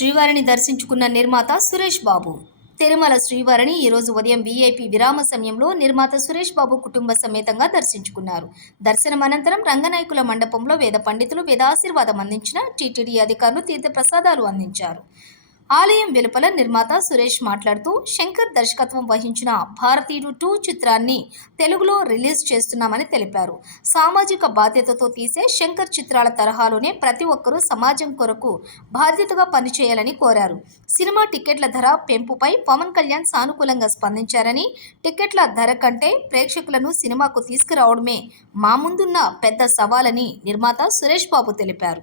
శ్రీవారిని దర్శించుకున్న నిర్మాత సురేష్ బాబు. తిరుమల శ్రీవారిని ఈరోజు ఉదయం వీఐపీ విరామ సమయంలో నిర్మాత సురేష్ బాబు కుటుంబ సమేతంగా దర్శించుకున్నారు. దర్శనం అనంతరం రంగనాయకుల మండపంలో వేద పండితులు వేదాశీర్వాదం అందించిన టీటీడీ అధికారులు తీర్థ ప్రసాదాలు అందించారు. ఆలయం వెలుపల నిర్మాత సురేష్ మాట్లాడుతూ, శంకర్ దర్శకత్వం వహించిన భారతీయుడు 2 చిత్రాన్ని తెలుగులో రిలీజ్ చేస్తున్నామని తెలిపారు. సామాజిక బాధ్యతతో తీసే శంకర్ చిత్రాల తరహాలోనే ప్రతి ఒక్కరూ సమాజం కొరకు బాధ్యతగా పనిచేయాలని కోరారు. సినిమా టికెట్ల ధర పెంపుపై పవన్ కళ్యాణ్ సానుకూలంగా స్పందించారని, టికెట్ల ధర కంటే ప్రేక్షకులను సినిమాకు తీసుకురావడమే మా ముందున్న పెద్ద సవాలని నిర్మాత సురేష్ బాబు తెలిపారు.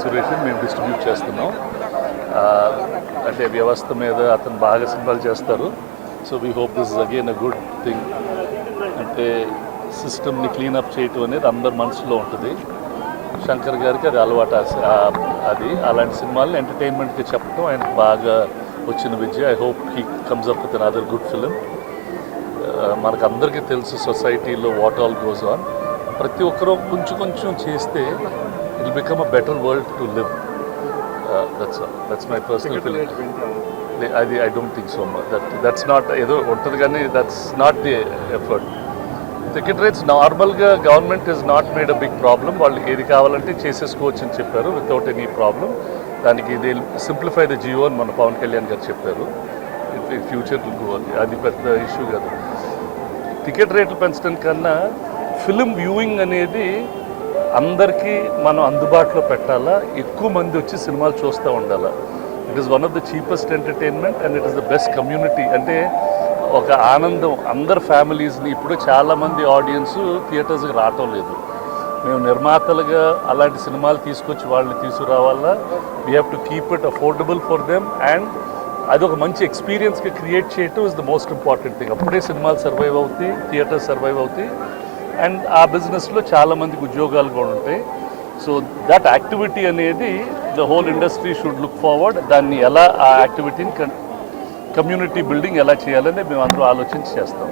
సురేష్ మేము డిస్ట్రిబ్యూట్ చేస్తున్నాం. అంటే వ్యవస్థ మీద అతను బాగా సినిమాలు చేస్తారు. So we hope this is again a good thing. అంటే సిస్టమ్ని క్లీనప్ చేయటం అనేది అందరి మనసులో ఉంటుంది. శంకర్ గారికి అది అలవాటు. అది అలాంటి సినిమాలను ఎంటర్టైన్మెంట్కి చెప్పడం ఆయనకు బాగా వచ్చిన విద్య. I hope he comes up with another good film. మనకు అందరికీ తెలుసు సొసైటీలో వాట్ ఆల్ గోస్ ఆన్. ప్రతి ఒక్కరూ కొంచెం చేస్తే it will become a better world to live. That's my personal feeling. I don't think so much. That's not edo untadi gani that's not the effort. Ticket rates normal ga government has not made a big problem. Vallu edi kavalante chesesukochu ani chepparu without any problem. Daniki they simplify the geo ani mana Pawan Kalyan garu chepparu. In future will go. Adi pedda issue gadu. Ticket rate పెంచడం కన్నా film viewing అనేది అందరికీ మనం అందుబాటులో పెట్టాలా, ఎక్కువ మంది వచ్చి సినిమాలు చూస్తూ ఉండాలా. It is one of the cheapest entertainment and it is the best community. అంటే ఒక ఆనందం అందరు ఫ్యామిలీస్ని. ఇప్పుడు చాలామంది ఆడియన్స్ థియేటర్స్కి రావటం లేదు. మేము నిర్మాతలుగా అలాంటి సినిమాలు తీసుకొచ్చి వాళ్ళని తీసుకురావాలా. We have to keep it affordable for them and అది ఒక మంచి ఎక్స్పీరియన్స్కి క్రియేట్ చేయటం is the most important thing. అప్పుడే సినిమాలు సర్వైవ్ అవుతాయి, థియేటర్స్ సర్వైవ్ అవుతాయి అండ్ ఆ బిజినెస్లో చాలామందికి ఉద్యోగాలు కూడా ఉంటాయి. సో దట్ యాక్టివిటీ అనేది the whole industry should look forward. దాన్ని ఎలా ఆ యాక్టివిటీని కమ్యూనిటీ బిల్డింగ్ ఎలా చేయాలని మేము అందరూ ఆలోచించి చేస్తాం.